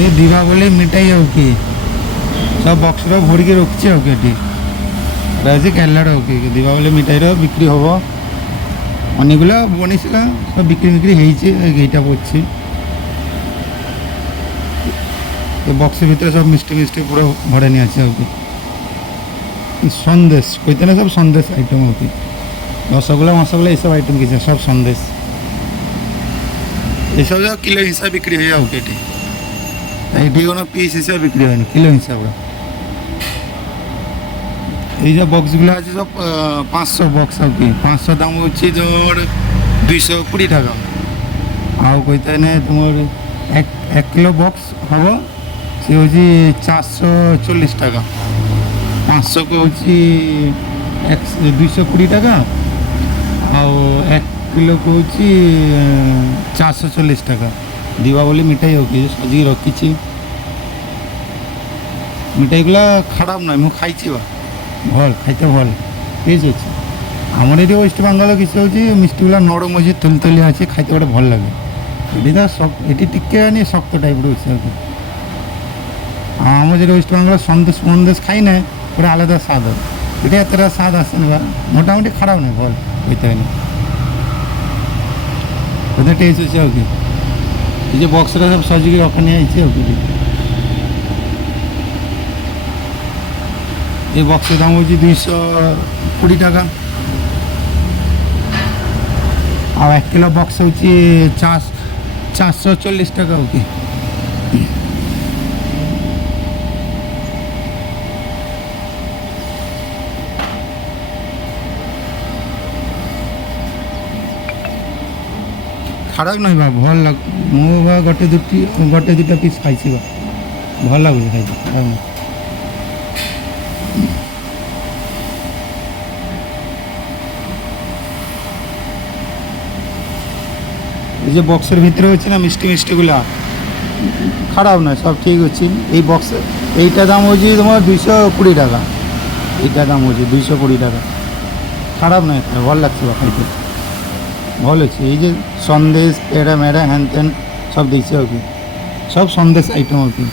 ଏ ଦୀପାବଳି ମିଠାଇ ଆଉ କି সব বক্সর ভরিকি রখছে আর কি এটি এটা হচ্ছে কেরলার আর কি দীপাবলি মিঠাইর বিক্রি হব অনেকগুলো বনিছিল সব বিক্রি হয়েছে এইটা পড়ছি বক্সের ভিতরে সব মিষ্টি মিষ্টি পুরো ভরে নিয়ে আছে আর কি সন্দেশ কইতে না সব সন্দেশ আইটেম আর কি রসগোল্লা মশগোল্লা এইসব আইটেম কিছু সব সন্দেশ এইসব কিলো হিসাবে বিক্রি হয়ে যাও এটি এটি কোনো পিস হিসাবে বিক্রি হয়নি কিলো হিসাবে এই যে বক্সগুলো আছে সব 500 বক্স আর কি 500 দাম হচ্ছে তোমার 220 টাকা আর কইতে না তোমার এক কিলো বক্স হব সে হচ্ছে 440 টাকা 500 কে হচ্ছে 220 টাকা আর 1 কিলো কে হচ্ছে 440 টাকা দীপাবলি মিঠাই হোক সাজিয়ে রখিছি মিঠাইগুলা খারাপ নয় মু খাইছি বা ভাল খাইতে ভাল টেস্ট আছে আমার এটি ওয়েস্ট বেঙ্গল কিছু হচ্ছে মিষ্টিগুলা নরম আছে তুলতুলি আছে খাইতে গোটে ভাল লাগে এটি তো এটি টিকে নিয়ে শক্ত টাইপের হচ্ছে আর কি আমার যেটা ওয়েস্ট বেঙ্গল সন্দেশ মন্দেশ খাই না ওটা আলাদা স্বাদ হয় এটা এতটা স্বাদ আসে না মোটামুটি খারাপ নয় ভাল হইতে হয় না ওদের টেস্ট হচ্ছে আর কি এই যে বক্সটা সব সজিয়ে ওখানে আইছে আর কি এই বক্সের দাম হচ্ছে 220 টাকা আর 1 কিলো বক্স হচ্ছে 440 টাকা আর কি খারাপ নয় বা ভাল লাগ মু বা গোটে দুটা পিস খাইছি বা ভাল লাগুছে খাইতে খারাপ নয় এই যে বক্সের ভিতরে হচ্ছে না মিষ্টি মিষ্টিগুলা খারাপ নয় সব ঠিক হচ্ছে এই বক্সে এইটা দাম হচ্ছে তোমার 220 টাকা এইটা দাম হচ্ছে 220 টাকা খারাপ নয় ভাল লাগছে বা খাইতে ভালো হচ্ছে এই যে সন্দেশ পেড়া মেড়া হ্যান ত্যান সব দিয়েছে আর কি সব সন্দেশ আইটেম আর কি